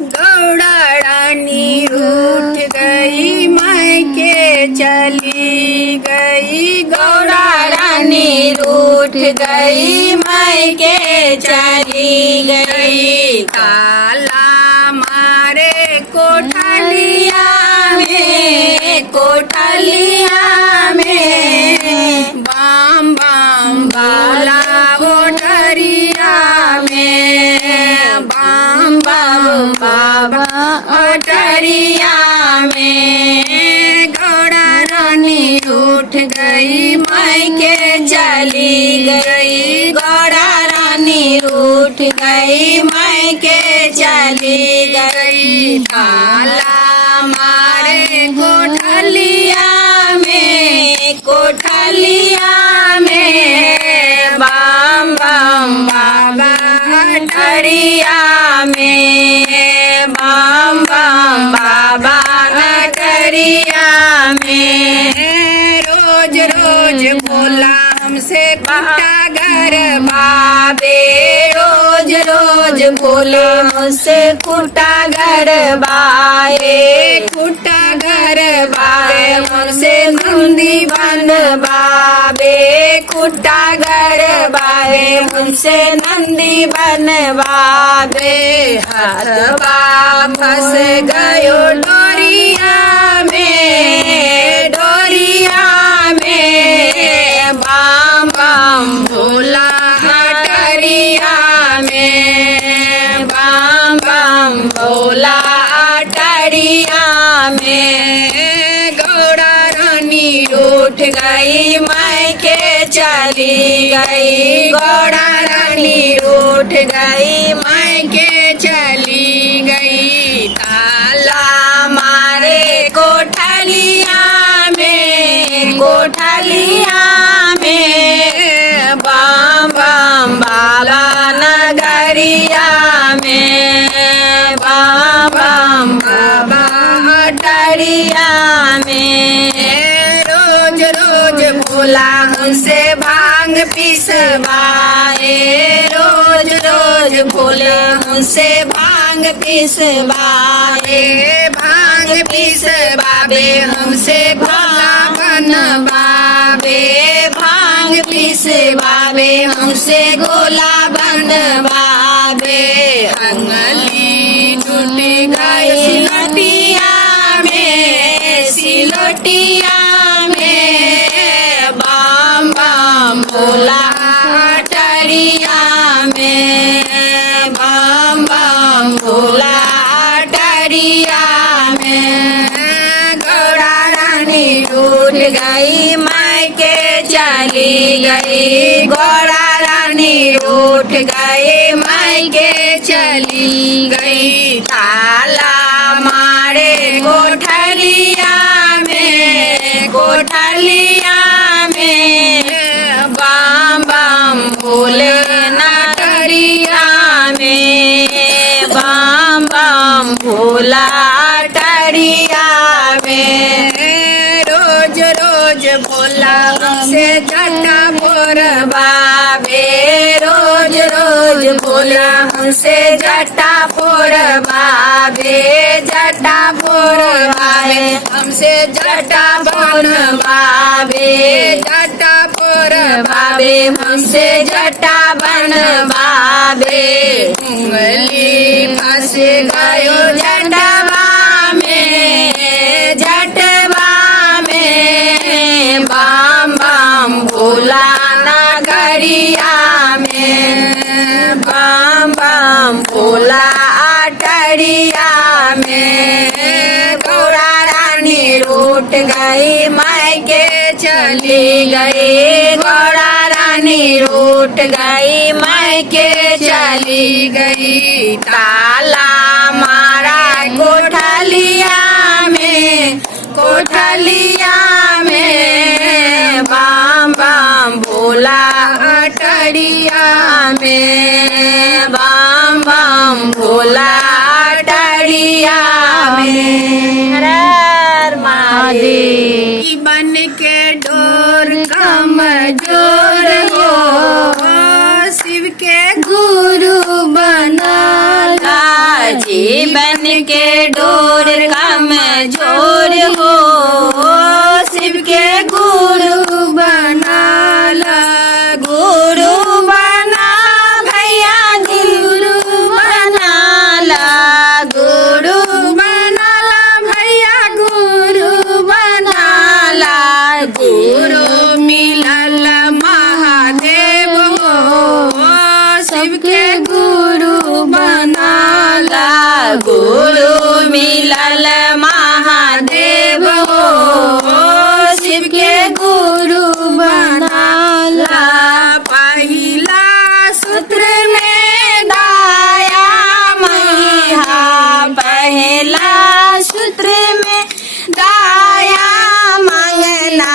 गौड़ा रानी रूठ गई मायके चली गई। गौड़ा रानी रूठ गई मायके चली गई। ताला मारे कोठलिया में, कोठलिया में, बाम बाम बाला ओठरिया में, बाम बाम बाबा ओठरिया में। गौड़ा रानी उठ गई मायके चली गई। गौड़ा रानी उठ गई मायके चली गई। ताला मारे कोठलिया में, कोठलिया में, बाम बाम बाबा अठरिया में, बाम बाम बाबा अठरिया में। रोज रोज बोला हमसे कुटा घर बाबे, रोज रोज बोले मुझसे कुटा घर बाए, कुटा घर बाए मुझसे नंदी बन बाबे, कुटा घर बाए मुझसे नंदी बन बाबे। हाथ फंस गयो डोरिया में, डोरिया में, बाम बाम भोला अटरिया में, बाम बाम भोला अटरिया में। गौड़ा रानी उठ गई मायके चली गई। गौड़ा रानी उठ गई मायके चली गई। ताला मारे कोठलिया में, कोठलिया में, बाम बाम बाला नगरिया में, बाम बाम बाबा अटरिया में। रोज रोज भोला हमसे भांग पिसवाए, रोज रोज भोला हमसे भांग पिसवाए, भांग पिसवावे हमसे भोला बनवावे, भांग पिसवावे हमसे गोला बनवावे। अंगली टूट गई सिलटिया में, सिलटिया में, बाम बाम भोला अटरिया में, बाम बाम भोला अटरिया में। गौड़ा रानी उठ गई मायके चली गई। गौड़ा रानी उठ गई मायके चली गई। ताला मारे कोठलिया में, कोठलिया में, बाम बाम भोले नटरिया में, बाम बाम भोला अटरिया में। रोज रोज भोला हमसे जटा फोरवावे, रोज रोज भोला हमसे जटा फोरवावे, जटा फोरवावे हमसे जटा बनवावे, जटा फोरवावे हमसे जटा बनवावे। उंगली फंस गयो जटवा में, जटवा में, बाम बाम भोला नगरिया में, बाम बाम भोला अटरिया में। गौड़ा रानी रूठ गई मायके चली गई। गौड़ा रानी रूठ गई मायके चली गई। ताला मारा कोठलिया में, कोठलिया में, बाम बाम भोला अटरिया में, बाम बाम भोला अटरिया में। हर हर महादेव। बन के डोर कमजोर हो, शिव के गुरु बना जीवन के डोर कमजोर हो, शिव के गुरु बनाला, गुरु बना भैया गुरु बनाला, गुरु बनाला भैया गुरु बनाला, गुरु मिलल महादेव हो, शिव के गुरु बनाला, गुरु मिलल महादेव हो, शिव के गुरु बनाला। पहिला सूत्र में दाया मैया, पहला सूत्र में दाया मांगना,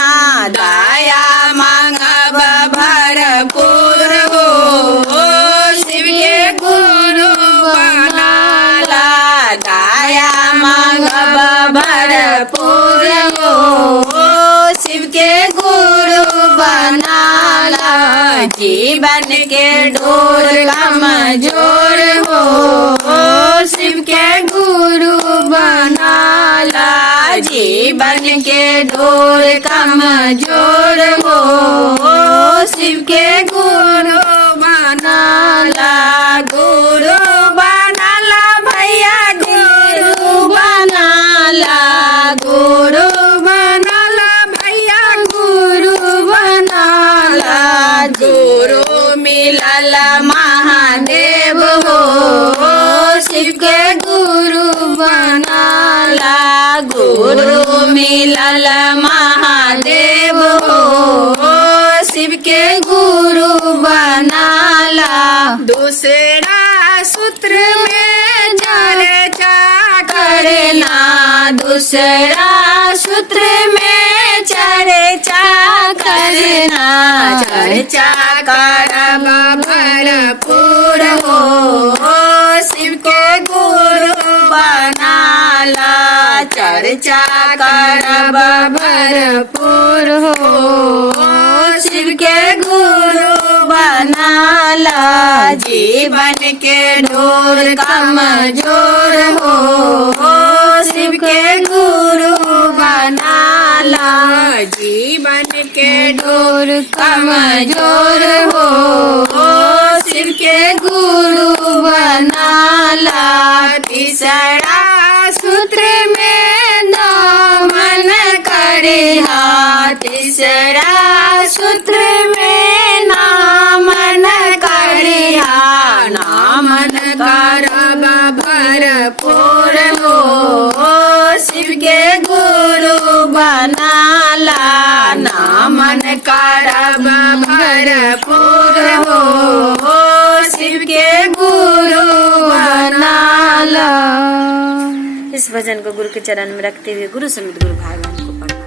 दाया मांगब भरपूर हो, शिव के गुरु बनाला, दाया मांगब भरपूर हो, शिव के गुरु बनाला, जीवन के डोर कमजोर हो, शिव के गुरु बनाला, जीवन के डोर कमजोर हो, शिव के गुरु बनाला, गुरु बनाला भैया गुरु बनाला, गुरु बनाला भैया गुरु बनाला, गुरु मिलल महादेव हो, शिव के गुरु बनाला, गुरु मिलल महादेव हो, शिव के गुरु बनाला। दूसरा सूत्र में चर्चा करना, दूसरा सूत्र में चर्चा करना, चर्चा करब भरपूर हो, शिव के गुरु बनाला, चर्चा करब भरपूर हो, शिव के गुरु बनाला, जीवन के डोर कमजोर हो, शिव के गुरु बनाला, जीवन के डोर कमजोर हो, शिव के गुरु बनाला। तीसरा सूत्र में नमन करिहा, तीसरा सूत्र में नामन करिहा, नामन करब भरपूर हो, शिव के गुरु बनाला, नामन करब भरपूर हो, शिव के गुरु बनाला। इस भजन को गुरु के चरण में रखते हुए गुरु समेत गुरु भागवान को पढ़ना।